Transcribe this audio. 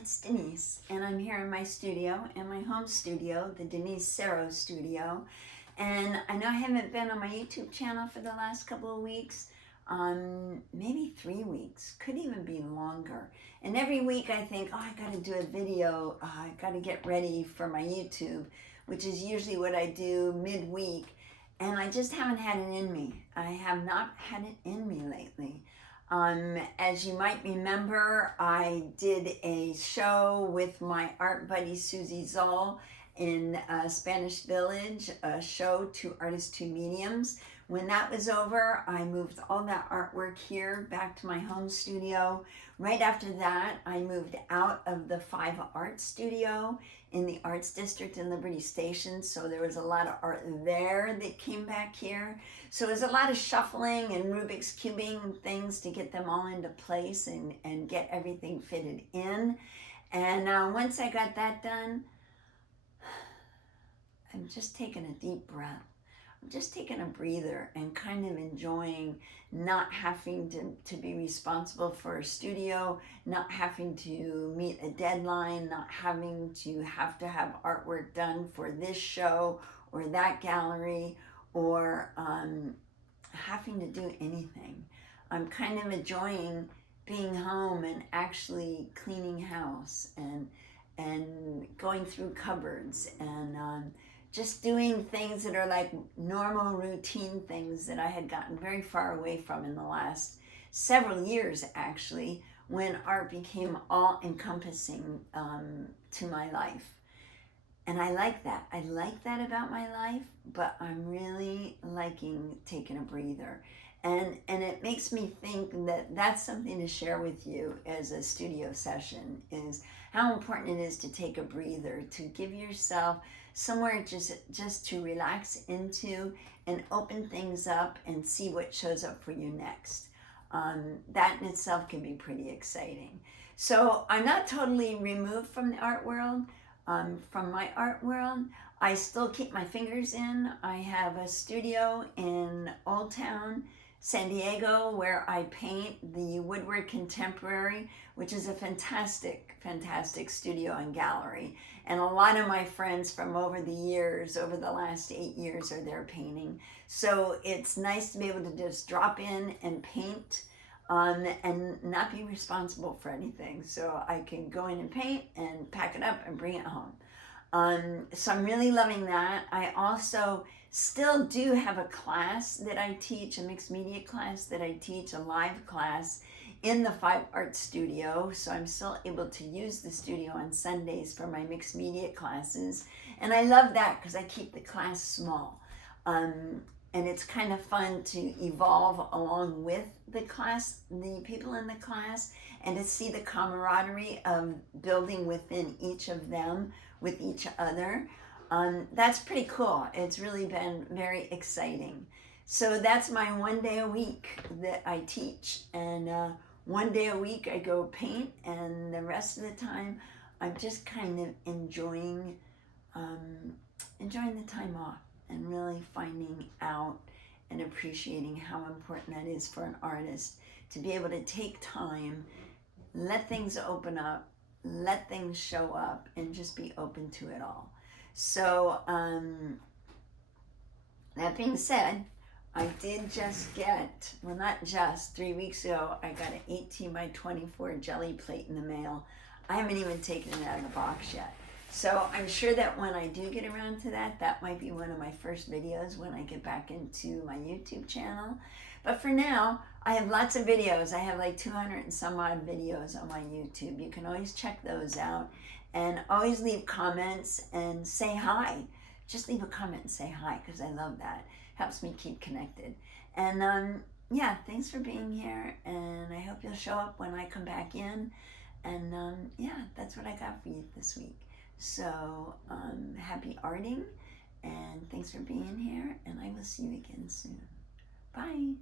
it's Denise, and I'm here in my studio, in my home studio, the Denise Cerro Studio. And I know I haven't been on my YouTube channel for the last couple of weeks, maybe 3 weeks, could even be longer. And every week I think, oh, I got to do a video, I got to get ready for my YouTube, which is usually what I do midweek. And I just haven't had it in me. I have not had it in me lately. As you might remember, I did a show with my art buddy Susie Zoll in Spanish Village, a show, Two Artists, Two Mediums. When that was over, I moved all that artwork here back to my home studio. Right after that, I moved out of the Five Art Studio in the Arts District in Liberty Station, so there was a lot of art there that came back here. So it was a lot of shuffling and Rubik's cubing things to get them all into place and get everything fitted in. And once I got that done, I'm just taking a deep breath. I'm just taking a breather and kind of enjoying not having to be responsible for a studio, not having to meet a deadline, not having to have artwork done for this show or that gallery, or having to do anything. I'm kind of enjoying being home and actually cleaning house and going through cupboards and just doing things that are like normal routine things that I had gotten very far away from in the last several years, actually, when art became all encompassing to my life. And I like that. I like that about my life, but I'm really liking taking a breather. And it makes me think that that's something to share with you as a studio session, is how important it is to take a breather, to give yourself somewhere just to relax into and open things up and see what shows up for you next. That in itself can be pretty exciting. So I'm not totally removed from the art world. From my art world, I still keep my fingers in. I have a studio in Old Town, San Diego, where I paint the Woodward Contemporary, which is a fantastic, fantastic studio and gallery. And a lot of my friends from over the years, over the last 8 years, are there painting. So it's nice to be able to just drop in and paint and not be responsible for anything. So I can go in and paint and pack it up and bring it home. So I'm really loving that. I also still do have a class that I teach, a mixed media class that I teach, a live class in the Five Art Studio. So I'm still able to use the studio on Sundays for my mixed media classes. And I love that because I keep the class small. And it's kind of fun to evolve along with the class, the people in the class, and to see the camaraderie of building within each of them with each other. That's pretty cool. It's really been very exciting. So that's my 1 day a week that I teach. And 1 day a week I go paint, and the rest of the time I'm just kind of enjoying the time off and really finding out and appreciating how important that is for an artist to be able to take time, let things open up, let things show up, and just be open to it all. So that being said, I did just get, well, not just, 3 weeks ago, I got an 18 by 24 jelly plate in the mail. I haven't even taken it out of the box yet. So I'm sure that when I do get around to that, that might be one of my first videos when I get back into my YouTube channel. But for now, I have lots of videos. I have like 200 and some odd videos on my YouTube. You can always check those out and always leave comments and say hi. Just leave a comment and say hi, because I love that. Helps me keep connected. And yeah, thanks for being here, and I hope you'll show up when I come back in. And yeah, that's what I got for you this week. So happy arting, and thanks for being here, and I will see you again soon. Bye.